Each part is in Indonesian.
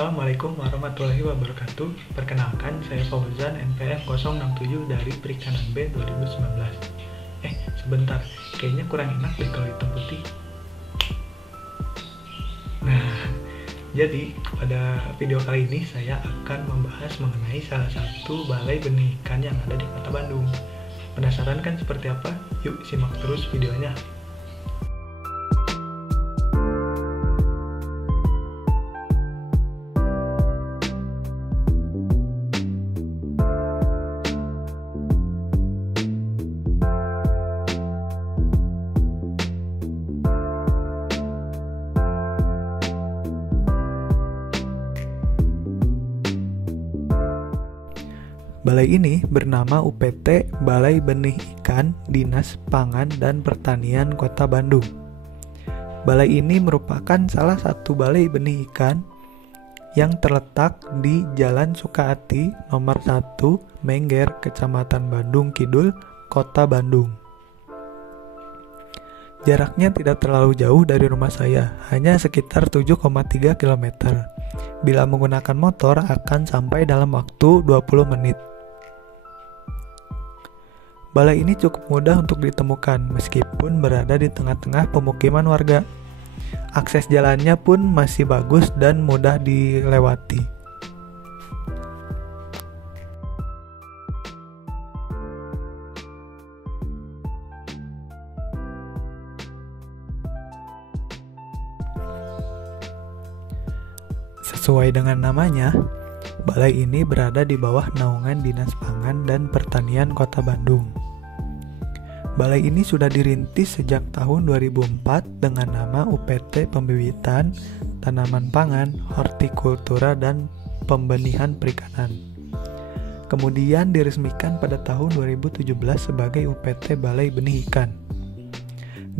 Assalamualaikum warahmatullahi wabarakatuh. Perkenalkan, saya Fauzan, NPM 067 dari Perikanan B 2019. Sebentar, kayaknya kurang enak deh kalau hitam putih. Nah, jadi pada video kali ini saya akan membahas mengenai salah satu balai benih ikan yang ada di Kota Bandung. Penasaran kan seperti apa? Yuk simak terus videonya. Balai ini bernama UPT Balai Benih Ikan Dinas Pangan dan Pertanian Kota Bandung. Balai ini merupakan salah satu balai benih ikan yang terletak di Jalan Sukaati nomor 1 Mengger, Kecamatan Bandung Kidul, Kota Bandung. Jaraknya tidak terlalu jauh dari rumah saya, hanya sekitar 7,3 km. Bila menggunakan motor akan sampai dalam waktu 20 menit. Balai ini cukup mudah untuk ditemukan meskipun berada di tengah-tengah pemukiman warga. Akses jalannya pun masih bagus dan mudah dilewati. Sesuai dengan namanya, balai ini berada di bawah naungan Dinas Pangan dan Pertanian Kota Bandung. Balai ini sudah dirintis sejak tahun 2004 dengan nama UPT Pembibitan Tanaman Pangan, Hortikultura dan Pembenihan Perikanan. Kemudian diresmikan pada tahun 2017 sebagai UPT Balai Benih Ikan.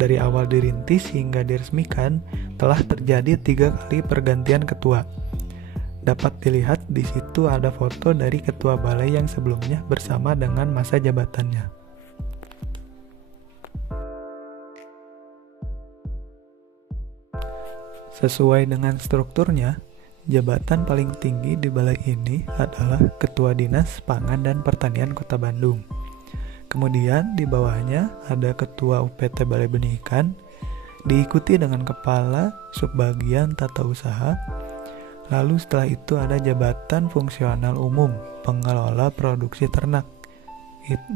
Dari awal dirintis hingga diresmikan telah terjadi 3 kali pergantian ketua. Dapat dilihat di situ ada foto dari ketua balai yang sebelumnya bersama dengan masa jabatannya. Sesuai dengan strukturnya, jabatan paling tinggi di balai ini adalah Ketua Dinas Pangan dan Pertanian Kota Bandung. Kemudian di bawahnya ada Ketua UPT Balai Benih Ikan, diikuti dengan Kepala Subbagian Tata Usaha. Lalu setelah itu ada jabatan fungsional umum, pengelola produksi ternak,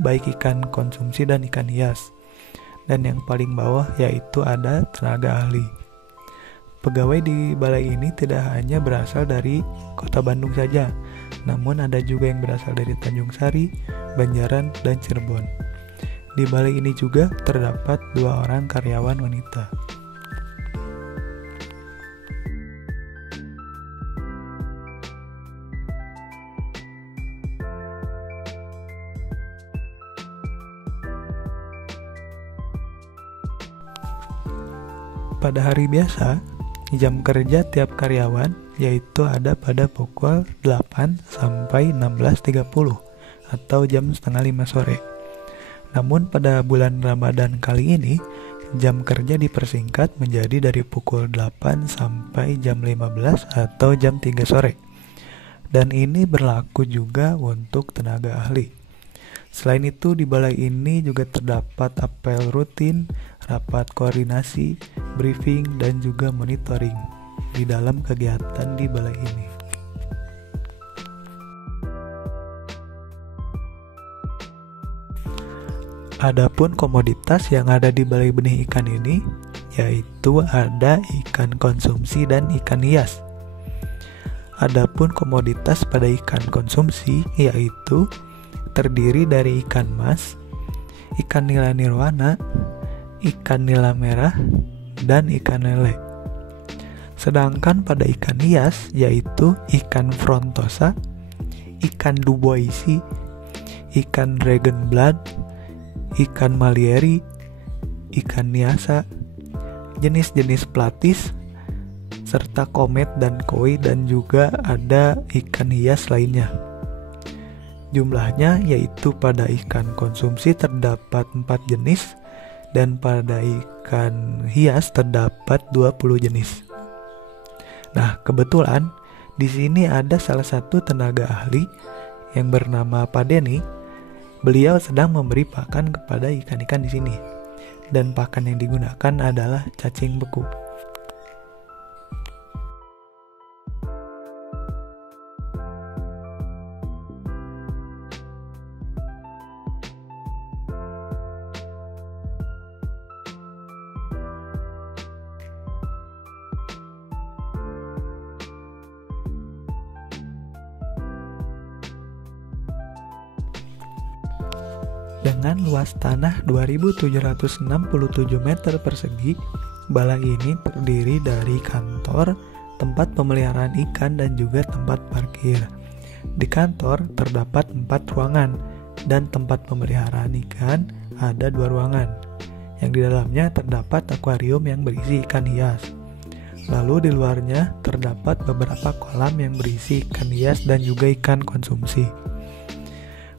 baik ikan konsumsi dan ikan hias. Dan yang paling bawah yaitu ada tenaga ahli. Pegawai di balai ini tidak hanya berasal dari Kota Bandung saja, namun ada juga yang berasal dari Tanjung Sari, Banjaran, dan Cirebon. Di balai ini juga terdapat 2 orang karyawan wanita. Pada hari biasa, jam kerja tiap karyawan yaitu ada pada pukul 8 sampai 16.30 atau jam setengah 5 sore. Namun pada bulan Ramadan kali ini, jam kerja dipersingkat menjadi dari pukul 8 sampai jam 15 atau jam 3 sore. Dan ini berlaku juga untuk tenaga ahli. Selain itu, di balai ini juga terdapat apel rutin, rapat koordinasi, briefing, dan juga monitoring di dalam kegiatan di balai ini. Adapun komoditas yang ada di balai benih ikan ini, yaitu ada ikan konsumsi dan ikan hias. Adapun komoditas pada ikan konsumsi yaitu terdiri dari ikan mas, ikan nila nirwana, ikan nila merah, dan ikan lele. Sedangkan pada ikan hias yaitu ikan frontosa, ikan duboisi, ikan dragon blood, ikan malieri, ikan niasa, jenis-jenis platis, serta komet dan koi, dan juga ada ikan hias lainnya. Jumlahnya yaitu pada ikan konsumsi terdapat 4 jenis dan pada ikan hias terdapat 20 jenis. Nah, kebetulan Di sini ada salah satu tenaga ahli yang bernama Pak Denny. Beliau sedang memberi pakan kepada ikan-ikan di sini. Dan pakan yang digunakan adalah cacing beku. Dengan luas tanah 2.767 meter persegi, balai ini terdiri dari kantor, tempat pemeliharaan ikan, dan juga tempat parkir. Di kantor terdapat 4 ruangan, dan tempat pemeliharaan ikan ada 2 ruangan, yang di dalamnya terdapat akuarium yang berisi ikan hias. Lalu di luarnya terdapat beberapa kolam yang berisi ikan hias dan juga ikan konsumsi.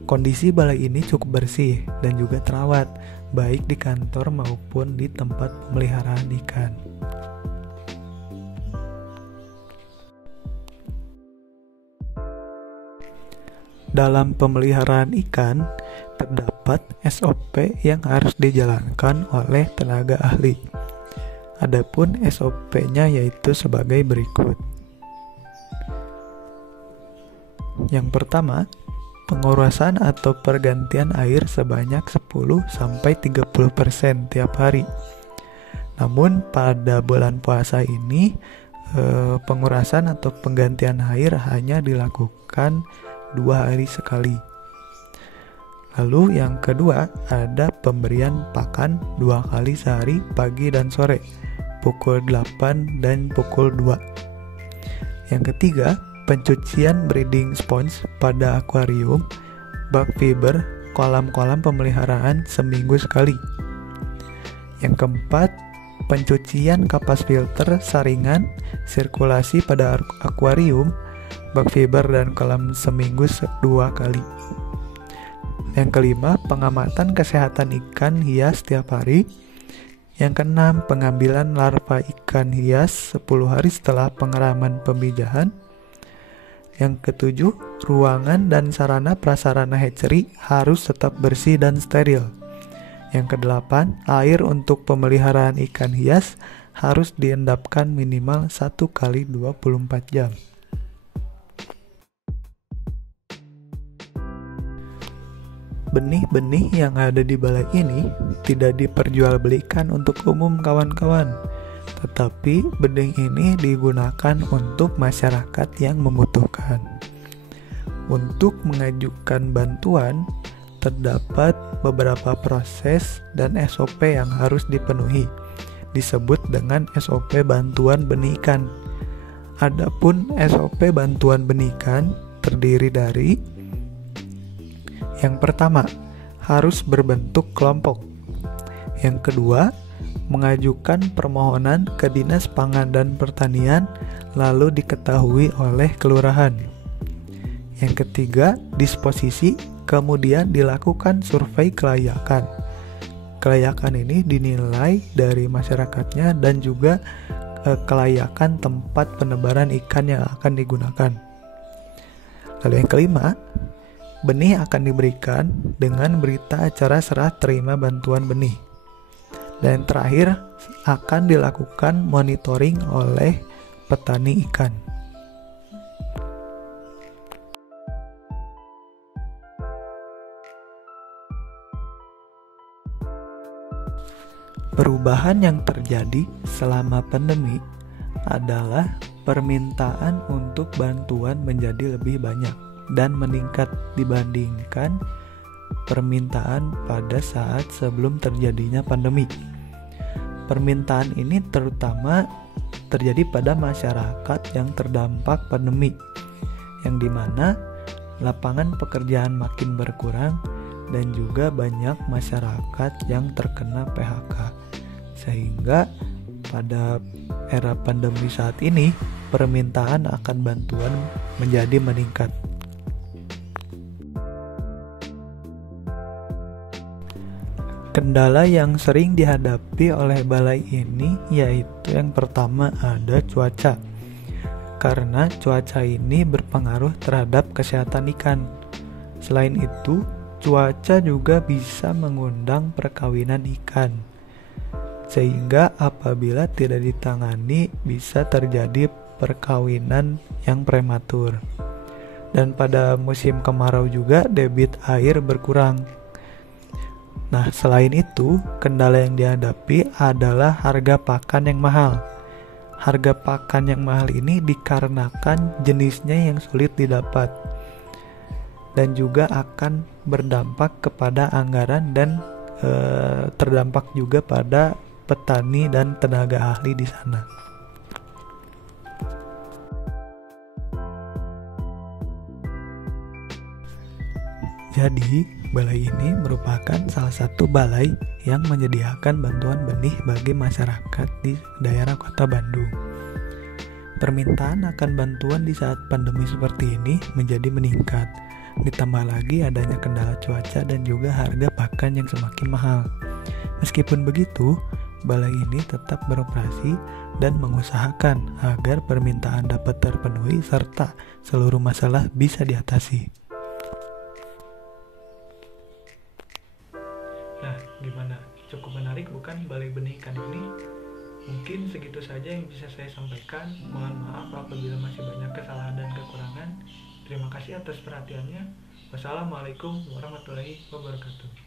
Kondisi balai ini cukup bersih dan juga terawat, baik di kantor maupun di tempat pemeliharaan ikan. Dalam pemeliharaan ikan, terdapat SOP yang harus dijalankan oleh tenaga ahli. Adapun SOP-nya yaitu sebagai berikut. Yang pertama, pengurusan atau pergantian air sebanyak 10-30% tiap hari. Namun pada bulan puasa ini pengurasan atau penggantian air hanya dilakukan 2 hari sekali. Lalu yang kedua, ada pemberian pakan 2 kali sehari, pagi dan sore, pukul 8 dan pukul 2. Yang ketiga, pencucian breeding sponge pada akuarium, bak fiber, kolam-kolam pemeliharaan seminggu sekali. Yang keempat, pencucian kapas filter, saringan, sirkulasi pada akuarium, bak fiber, dan kolam seminggu 2 kali. Yang kelima, pengamatan kesehatan ikan hias setiap hari. Yang keenam, pengambilan larva ikan hias 10 hari setelah pengeraman pemijahan. Yang ketujuh, ruangan dan sarana prasarana hatchery harus tetap bersih dan steril. Yang kedelapan, air untuk pemeliharaan ikan hias harus diendapkan minimal 1 kali 24 jam. Benih-benih yang ada di balai ini tidak diperjualbelikan untuk umum kawan-kawan, tetapi benih ini digunakan untuk masyarakat yang membutuhkan. Untuk mengajukan bantuan, terdapat beberapa proses dan SOP yang harus dipenuhi, disebut dengan SOP bantuan benih ikan. Adapun SOP bantuan benih ikan terdiri dari: yang pertama, harus berbentuk kelompok. Yang kedua, mengajukan permohonan ke Dinas Pangan dan Pertanian lalu diketahui oleh kelurahan. Yang ketiga, disposisi, kemudian dilakukan survei kelayakan. Kelayakan ini dinilai dari masyarakatnya dan juga kelayakan tempat penebaran ikan yang akan digunakan. Lalu yang kelima, benih akan diberikan dengan berita acara serah terima bantuan benih. Dan terakhir, akan dilakukan monitoring oleh petani ikan. Perubahan yang terjadi selama pandemi adalah permintaan untuk bantuan menjadi lebih banyak dan meningkat dibandingkan permintaan pada saat sebelum terjadinya pandemi. Permintaan ini terutama terjadi pada masyarakat yang terdampak pandemi, yang dimana lapangan pekerjaan makin berkurang dan juga banyak masyarakat yang terkena PHK. Sehingga pada era pandemi saat ini, permintaan akan bantuan menjadi meningkat. Kendala yang sering dihadapi oleh balai ini yaitu yang pertama ada cuaca. karena cuaca ini berpengaruh terhadap kesehatan ikan. Selain itu, cuaca juga bisa mengundang perkawinan ikan, sehingga apabila tidak ditangani bisa terjadi perkawinan yang prematur. Dan pada musim kemarau juga debit air berkurang. Nah, selain itu, kendala yang dihadapi adalah harga pakan yang mahal. Harga pakan yang mahal ini dikarenakan jenisnya yang sulit didapat, dan juga akan berdampak kepada anggaran dan terdampak juga pada petani dan tenaga ahli di sana. Jadi, balai ini merupakan salah satu balai yang menyediakan bantuan benih bagi masyarakat di daerah Kota Bandung. Permintaan akan bantuan di saat pandemi seperti ini menjadi meningkat. Ditambah lagi adanya kendala cuaca dan juga harga pakan yang semakin mahal. Meskipun begitu, balai ini tetap beroperasi dan mengusahakan agar permintaan dapat terpenuhi serta seluruh masalah bisa diatasi. Nah, gimana? Cukup menarik bukan balai benih ikan ini? Mungkin segitu saja yang bisa saya sampaikan. Mohon maaf apabila masih banyak kesalahan dan kekurangan. Terima kasih atas perhatiannya. Wassalamualaikum warahmatullahi wabarakatuh.